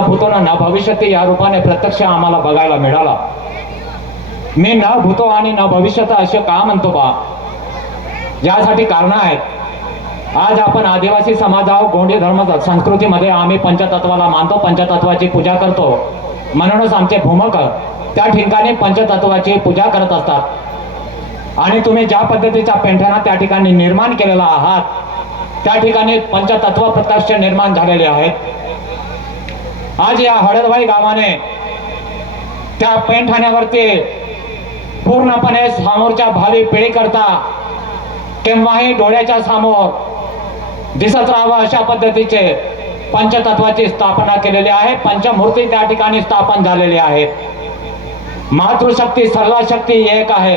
भूतो ना भविष्यती या रूपाने प्रत्यक्ष आम्हाला बघायला मिळाला. मी न भूतो आणि न भविष्यत असे का म्हणतो बा, यासाठी कारण आहेत. आज आपण आदिवासी समाज आहोत, गोंडी धर्म संस्कृतीमध्ये आम्ही पंचतत्वाला मानतो, पंचतत्वाची पूजा करतो. म्हणूनच आमचे भूमक त्या ठिकाणी पंचतत्वाची पूजा करत असतात. आणि तुम्ही ज्या पद्धतीचा पेंढाणा त्या ठिकाणी निर्माण केलेला आहात, त्या ठिकाणी पंचतत्व प्रत्यक्ष निर्माण झालेले आहेत. आज या हळदवाई गावाने त्या पेंढाण्यावरती पूर्णपणे समोरच्या भावी पिढी करता केव्हाही डोळ्याच्या समोर दिसत राहावं अशा पद्धतीचे पंचतत्वाची स्थापना केलेली आहे. पंचमूर्ती त्या ठिकाणी स्थापन झालेली आहेत. मातृशक्ती सर्वशक्ती एक आहे.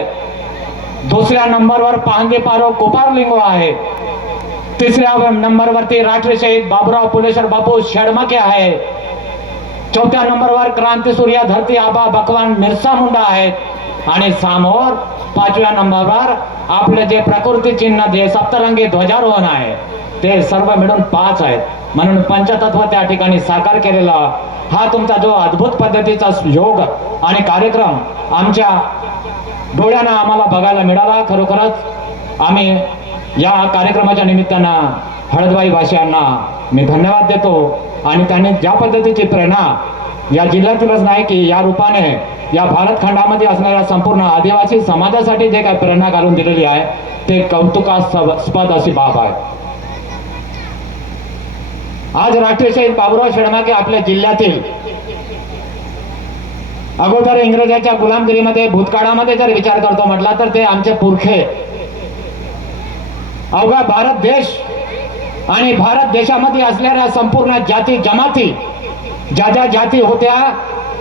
दुसऱ्या नंबरवर पाहंदी पारो कुपारलिंगो आहे. तिसऱ्या नंबरवरती राष्ट्रीय शहीद बाबूराव पुलेशर बापू शेडमके आहे. चौथ्या नंबरवर क्रांतीसूर्य धरती आबा भगवान मिरसा मुंडा आहेत. आणि समोर पाचव्या नंबरवर आपले जे प्रकृती चिन्ह जे सप्तरंगी ध्वजारोहण आहे ते सर्व मिळून 5 आहेत. म्हणून पंचतत्व त्या ठिकाणी साकार केलेला हा तुमचा जो अद्भुत पद्धतीचा योग आणि कार्यक्रम आमच्या डोळ्यानं आम्हाला बघायला मिळाला. खरोखरच आम्ही या कार्यक्रमाच्या निमित्तानं हळदवाई भाषिकांना मी धन्यवाद देतो. आणि त्यांनी ज्या पद्धतीची प्रेरणा या जिल्ह्यातीलच नाही की या रूपाने या भारत खंडामध्ये असणाऱ्या संपूर्ण आदिवासी समाजासाठी जे काही प्रेरणा घालून दिलेली आहे ते कौतुकास्पद अशी बाब आहे. आज राष्ट्रीय शहीद बाबूराव शेडमके आपल्या जिल्ह्यातील अगोदर इंग्रजांच्या गुलामगिरीमध्ये भूतकाळामध्ये जर विचार करतो म्हटला तर ते आमचे पुरखे अवघा भारत देश आणि भारत देशामध्ये असलेल्या संपूर्ण जाती जमाती ज्या ज्या जाती होत्या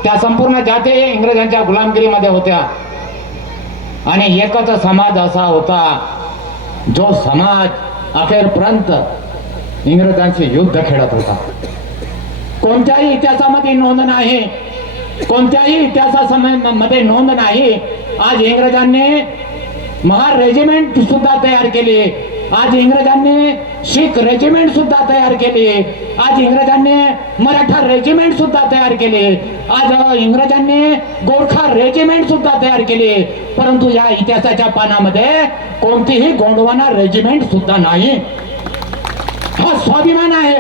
त्या संपूर्ण जाती इंग्रजांच्या गुलामगिरीमध्ये होत्या. आणि एकच समाज असा होता जो समाज अखेरपर्यंत इंग्रजांचे युद्ध खेळत होता. कोणत्याही इतिहासामध्ये नोंद नाही, कोणत्याही इतिहासामध्ये नोंद नाही. आज इंग्रजांनी महार रेजिमेंट सुद्धा तयार केली. आज इंग्रजांनी शीख रेजिमेंट सुद्धा तयार केली. आज इंग्रजांनी मराठा रेजिमेंट सुद्धा तयार केली. आज इंग्रजांनी गोरखा रेजिमेंट सुद्धा तयार केली. परंतु या इतिहासाच्या पानामध्ये कोणतीही गोंडवाना रेजिमेंट सुद्धा नाही. हा स्वाभिमान आहे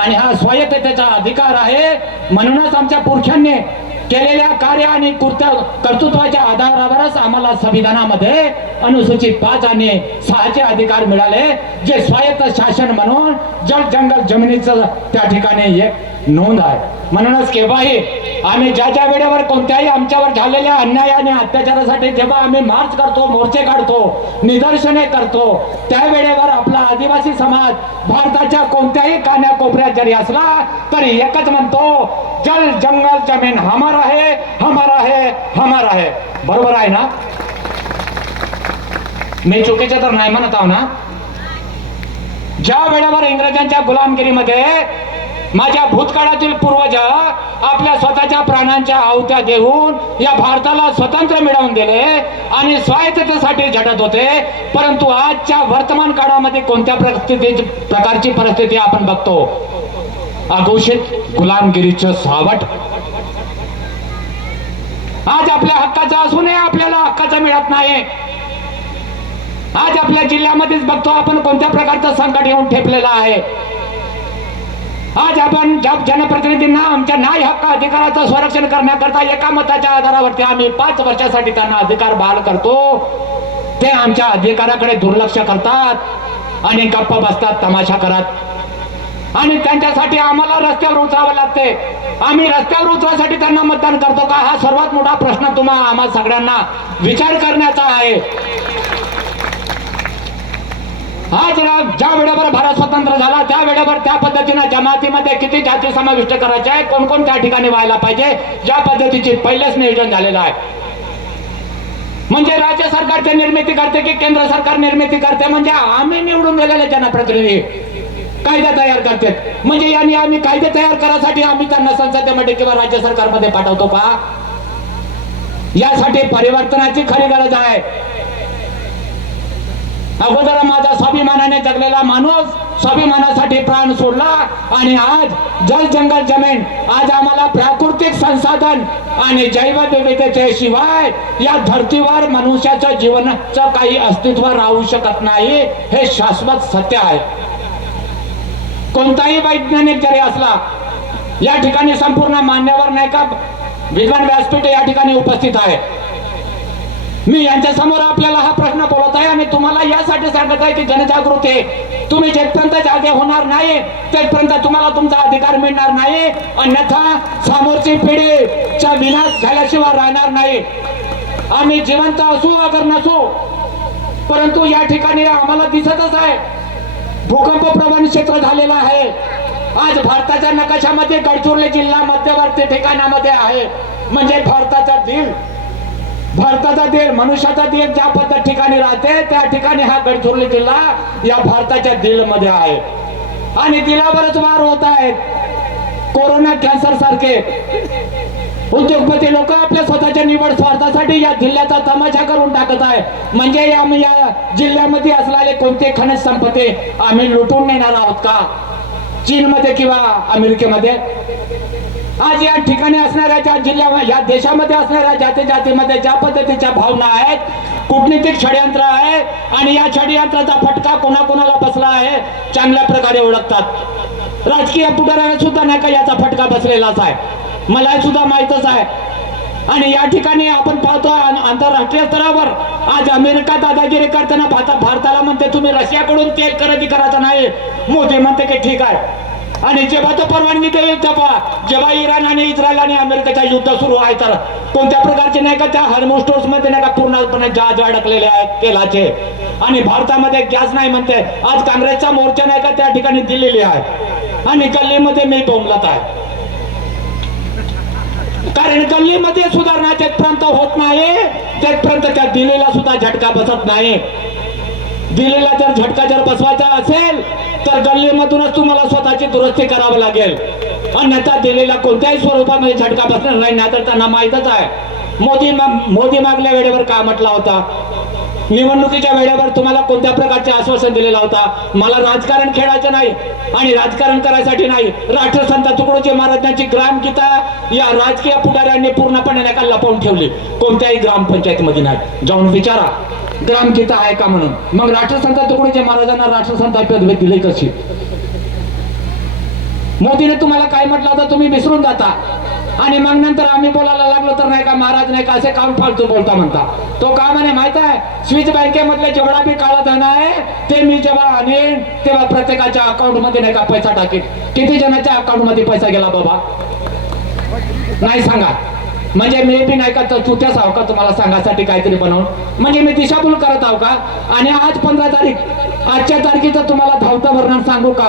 आणि हा स्वायत्ततेचा अधिकार आहे. म्हणूनच आमच्या पुरुषांनी केलेल्या कार्य आणि कर्तृत्वाच्या आधारावरच आम्हाला संविधानामध्ये अनुसूचित 5 आणि 6 अधिकार मिळाले, जे स्वायत्त शासन म्हणून जल जंगल जमिनीचं त्या ठिकाणी एक नोंद आहे. म्हणूनच केव्हाही आम्ही ज्या वेळेवर कोणत्याही आमच्यावर झालेल्या अन्याय आणि अत्याचारासाठी जेव्हा आम्ही मार्च करतो, मोर्चे काढतो, निदर्शने करतो, त्या वेळेवर आपला आदिवासी समाज भारताच्या कोणत्याही कान्याकोपऱ्यात जरी असला तरी एकच म्हणतो, जल जंगल जमीन हमारा है, हमारा है, हमारा है. बरोबर आहे ना? मी चुकीचं तर नाही म्हणत आहो ना? ज्या वेळेवर इंग्रजांच्या गुलामगिरीमध्ये माझ्या भूतकाळातील पूर्वज आपल्या स्वतःच्या प्राणांच्या आहुत्या देऊन या भारताला स्वतंत्र मिळवून दिले आणि स्वायत्ततेसाठी झटत होते. परंतु आजच्या वर्तमान काळामध्ये कोणत्या प्रकारची परिस्थिती आपण बघतो? अघोषित गुलामगिरीचं सावट. आज आपल्या हक्काचं असूनही आपल्याला हक्काचं मिळत नाही. आज आपल्या जिल्ह्यामध्येच बघतो आपण कोणत्या प्रकारचं संकट येऊन ठेपलेलं आहे. आज आपण जनप्रतिनिधींना आमच्या न्याय हक्क अधिकाराचं संरक्षण करण्याकरता एका मताच्या आधारावरती आम्ही 5 वर्षासाठी त्यांना अधिकार बहाल करतो. ते आमच्या अधिकाराकडे दुर्लक्ष करतात आणि गप्पा बसतात तमाशा करत. आणि त्यांच्यासाठी आम्हाला रस्त्यावर उतरावं लागते. आम्ही रस्त्यावर उतरासाठी त्यांना मतदान करतो का? हा सर्वात मोठा प्रश्न तुम्हाला आम्हा सगळ्यांना विचार करण्याचा आहे. आज ज्या वेळेवर भारत स्वतंत्र झाला त्या वेळेवर त्या पद्धतीने जमातीमध्ये किती जाती समाविष्ट करायचे आहे, कोण कोण त्या ठिकाणी व्हायला पाहिजे, ज्या पद्धतीचे पहिलेच नियोजन झालेलं आहे. म्हणजे राज्य सरकार ते निर्मिती करते की केंद्र सरकार निर्मिती करते? म्हणजे आम्ही निवडून गेलेले जनप्रतिनिधी कायदा तयार करतात. म्हणजे यांनी आम्ही कायदे तयार करायसाठी आम्ही त्यांना संसदेमध्ये किंवा राज्य सरकारमध्ये पाठवतो का? यासाठी परिवर्तनाची खरी गरज आहे. अगोदर माझा स्वाभिमानाने जगलेला माणूस स्वाभिमानासाठी प्राण सोडला आणि आज जल जंगल जमीन आज आम्हाला प्राकृतिक संसाधन आणि जैवविविधतेशिवाय या धर्तीवर मनुष्याच्या जीवनाचं काही अस्तित्व राहू शकत नाही, हे शाश्वत सत्य आहे. कोणताही वैज्ञानिक जरी असला, या ठिकाणी संपूर्ण मान्यवर नाही का विद्वान व्यासपीठ या ठिकाणी उपस्थित आहे. मी यांच्या समोर आपल्याला हा प्रश्न बोलत आहे आणि तुम्हाला यासाठी सांगत आहे की जनजागृती, तुम्ही जेथपर्यंत जागे होणार नाही तेथपर्यंत तुम्हाला तुमचा अधिकार मिळणार नाही, अन्यथा समोरची पिढीचा विनाश झाल्याशिवाय राहणार नाही. आम्ही जिवंत असू अगर नसू, परंतु या ठिकाणी आम्हाला दिसतच आहे भूकंप प्रवण क्षेत्र झालेलं आहे. आज भारताच्या नकाशामध्ये गडचिरोली जिल्हा मध्यवर्ती ठिकाणामध्ये आहे. म्हणजे भारताचा दिल मनुष्याचा दिल ज्या पद्धत ठिकाणी राहते त्या ठिकाणी हा गडचिरोली जिल्हा या भारताच्या दिल मध्ये आहे. आणि दिलावरच वार होत आहेत. कोरोना कॅन्सर सारखे उद्योगपती लोक आपल्या स्वतःच्या निवड स्वार्थासाठी या जिल्ह्याचा तमाशा करून टाकत आहे. म्हणजे या जिल्ह्यामध्ये असलेले कोणते खनिज संपत्ती आम्ही लुटून नेणार आहोत का चीनमध्ये किंवा अमेरिकेमध्ये? आज या ठिकाणी असणाऱ्या ज्या जिल्ह्यामध्ये या देशामध्ये असणाऱ्या जातीमध्ये ज्या पद्धतीच्या भावना आहेत, कूटनीतिक षडयंत्र आहे आणि या षडयंत्राचा फटका कोणाकोणाला बसला आहे चांगल्या प्रकारे ओळखतात. राजकीय पुढाऱ्यांना सुद्धा नाही का याचा फटका बसलेलाच आहे, मला सुद्धा माहितच आहे. आणि या ठिकाणी आपण पाहतो आंतरराष्ट्रीय स्तरावर आज अमेरिका दादागिरी करताना भारताला म्हणते तुम्ही रशियाकडून तेल खरेदी करायचं नाही. मोदी म्हणते की ठीक आहे. आणि जेव्हा तो परवानगी देईल तेव्हा जेव्हा इराण आणि इस्रायल आणि अमेरिकेचा युद्ध सुरू आहे तर कोणत्या प्रकारचे नाही का त्या हार्मोन स्टोर्स मध्ये नाही का पूर्णपणे जहाज अडकलेले आहेत तेलाचे, आणि भारतामध्ये गॅस नाही म्हणते. आज काँग्रेसचा मोर्चा नाही का त्या ठिकाणी दिलेली आहे आणि गल्लीमध्ये मी बोंबलत आहे. कारण गल्लीमध्ये सुधारणा जेथपर्यंत होत नाही तेथपर्यंत त्या दिल्लीला सुद्धा झटका बसत नाही. दिल्लीला जर बसवायचा असेल तर गल्लीमधूनच तुम्हाला स्वतःची दुरुस्ती करावी लागेल, अन्यथा दिल्लीला कोणत्याही स्वरूपामध्ये झटका बसणार नाही. नाहीतर त्यांना माहितच आहे मोदी मागल्या वेळेवर काय म्हटला होता, निवडणुकीच्या वेळेवर तुम्हाला कोणत्या प्रकारचे आश्वासन दिलेला होता. मला राजकारण खेळायचं नाही आणि राजकारण करायसाठी नाही. राष्ट्रसंत तुकडोजी महाराजांची ग्रामगीता या राजकीय पुढाऱ्यांनी पूर्णपणे नाही का लपवून ठेवली, कोणत्याही ग्रामपंचायतीमध्ये नाही. जाऊन विचारा ग्रामगीता आहे का म्हणून. मग राष्ट्रसंत तुकडोजी महाराजांना राष्ट्रसंत पदवी दिली कशी? मोदीने तुम्हाला काय म्हटलं होतं तुम्ही विसरून जाता आणि मग नंतर आम्ही बोलायला लागलो तर नाही का महाराज नाही का असे काम फालतू बोलता म्हणता. तो का म्हणे माहित आहे, स्विस बँकेमधले जेवढा बी काळा धन आहे ते मी जेव्हा आणेन तेव्हा प्रत्येकाच्या अकाउंट मध्ये नाही का पैसा टाकेन. किती जणांच्या अकाउंट मध्ये पैसा गेला बाबा नाही सांगा. म्हणजे मी बी नाही का चुत्याच आहो का तुम्हाला सांगासाठी काहीतरी बनवून, म्हणजे मी दिशाभूल करत आहो का? आणि आज 15 तारीख, आजच्या तारखेचं तुम्हाला धावतं वर्णन सांगू का?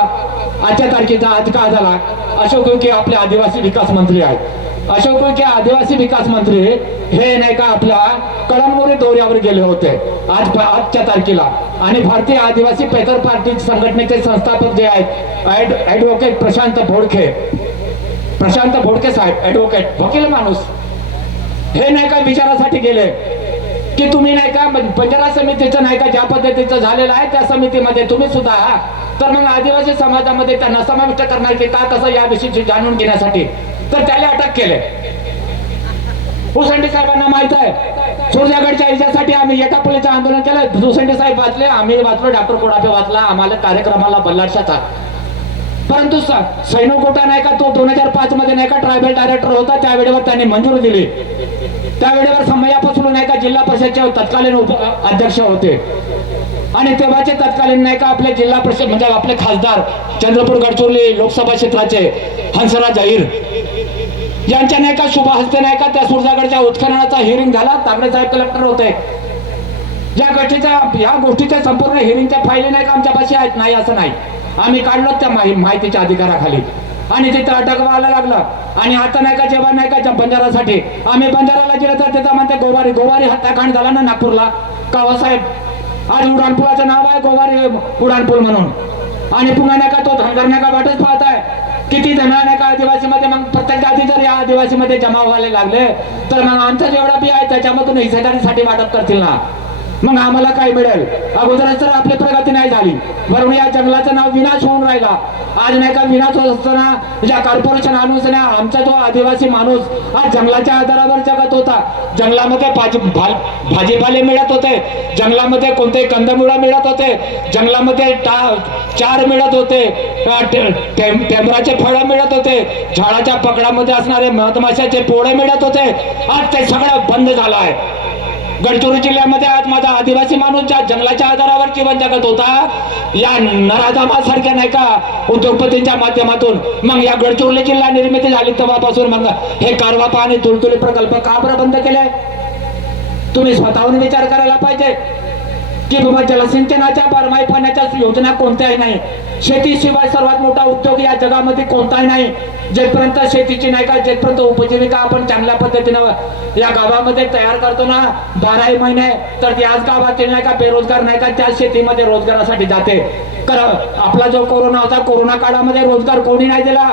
आजच्या तारखेचा आज काय झाला, अशोक उईके आपले आदिवासी विकास मंत्री आहेत. अशोक उईके आदिवासी विकास मंत्री हे नाही का आपल्या कळमनुरी दौऱ्यावर गेले होते आजच्या तारखेला. आणि भारतीय आदिवासी पैतर पार्टी संघटनेचे संस्थापक जे आहेत ऍडव्होकेट प्रशांत भोडके साहेब, ऍडव्होकेट वकील माणूस, हे नाही का विचारासाठी गेले की तुम्ही नाही का बंजारा समितीचं नाही का ज्या पद्धतीचं झालेलं आहे त्या समितीमध्ये तुम्ही सुद्धा, तर मग आदिवासी समाजामध्ये त्यांना समाविष्ट करणार की का कसं याविषयी जाणून घेण्यासाठी तर त्याला अटक केले. भुसंडी साहेबांना माहित आहे सूर्यागडच्या याच्यासाठी आम्ही एटापल्लीचं आंदोलन केलं. भुसंडी साहेब वाचले, आम्ही वाचलो, डॉक्टर कोडापे वाचला, आम्हाला कार्यक्रमाला बल्लारशाचा. परंतु सैनो गोटा नाही का तो 2005 मध्ये नाही का ट्रायबल डायरेक्टर होता, त्यावेळेवर त्यांनी मंजुरी दिली. त्यावेळेवर समयापासून नाही का जिल्हा परिषदचे तत्कालीन अध्यक्ष होते आणि तेव्हाचे तत्कालीन नाही का आपले जिल्हा परिषद म्हणजे आपले खासदार चंद्रपूर गडचिरोली लोकसभा क्षेत्राचे हंसराज अहिर यांच्या नाही का शुभ हस्ते नाही का त्या सुरजागडच्या उत्खननाचा हिअरिंग झाला. तागडे साहेब कलेक्टर होते. या गोष्टीच्या संपूर्ण हिअरिंगच्या फायली नाही का आमच्या पाशी आहेत, नाही असं नाही, आम्ही काढलो त्या माहितीच्या अधिकाराखाली आणि तिथं अटक व्हायला लागलं. आणि आता नाही का जेव्हा नाही का बंजारासाठी आम्ही बंजाराला गेलो तर तिथं म्हणते गोवारी हत्याकांड झाला ना नागपूरला कावासाहेब, आज उड्डाणपुलाचं नाव आहे गोवारी उड्डाणपूल म्हणून. आणि पुन्हा नाही का तो धनगर नाही का वाटच पाहत आहे किती जण नाही का आदिवासीमध्ये. मग प्रत्येक जाती जर या आदिवासीमध्ये जमा व्हायला लागले तर मग आमचं जेवढा बी आहे त्याच्यामधून हिस्सेदारीसाठी वाटप करतील ना. मग आम्हाला काय मिळेल? अगोदरच तर आपली प्रगती नाही झाली, बरोबर. या जंगलाचं नाव विनाश होऊन राहिला. आज नाही का विनाश होत असताना ज्या कॉर्पोरेशन आणून आमचा तो आदिवासी माणूस आज जंगलाच्या आधारावर जगत होता. जंगलामध्ये भाजीपाले मिळत होते, जंगलामध्ये कोणते कंदमुळं मिळत होते, जंगलामध्ये चार मिळत होते, टेंबराचे फळं मिळत होते, झाडाच्या पकडामध्ये असणारे मधमाशाचे पोळे मिळत होते. आज ते सगळं बंद झालं आहे. गडचिरोली जिल्ह्यामध्ये आज माझा आदिवासी माणूस ज्या जंगलाच्या आधारावर जीवन जगत होता, या नराधामासारख्या नाही का उद्योगपतींच्या माध्यमातून मग या गडचिरोली जिल्हा निर्मिती झाली तेव्हापासून मग हे कारवा पाणी तुलतुली प्रकल्प का बरं बंद केले? तुम्ही स्वतःहून विचार करायला पाहिजे की बाबा जलसिंचनाच्या भरमाई पाण्याच्या योजना कोणत्याही नाही. शेतीशिवाय सर्वात मोठा उद्योग या जगामध्ये कोणताही नाही. जेपर्यंत शेतीची नाही का, जेपर्यंत उपजीविका आपण चांगल्या पद्धतीनं या गावामध्ये तयार करतो ना 12 महिने, तर याच गावातील नाही का बेरोजगार नाही का त्या शेतीमध्ये रोजगारासाठी जाते. कारण आपला जो कोरोना होता, कोरोना काळामध्ये रोजगार कोणी नाही दिला.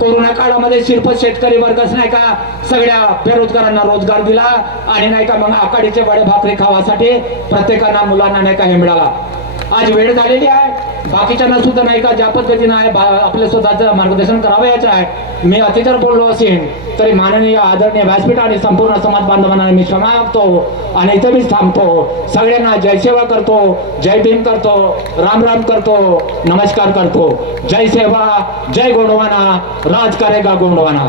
कोरोना काळामध्ये सिर्फ शेतकरी वर्गच नाही का सगळ्या बेरोजगारांना रोजगार दिला आणि नाही का मग आकाडीचे वडे भाकरी खावासाठी प्रत्येकांना मुलांना नाही का हे मिळाला. आज वेळ झालेली आहे, बाकीच्यांना सुद्धा नाही का ज्या पद्धतीनं आहे आपल्या स्वतःचं मार्गदर्शन करावयाचं आहे. मी अति जर बोललो असेल तरी माननीय आदरणीय व्यासपीठ आणि संपूर्ण समाज बांधवांना मी क्षमा मागतो आणि इथे मी थांबतो. सगळ्यांना जय सेवा करतो, जय भीम करतो, राम राम करतो, नमस्कार करतो. जय सेवा, जय गोंडवाना, राज करेगा गोंडवाना.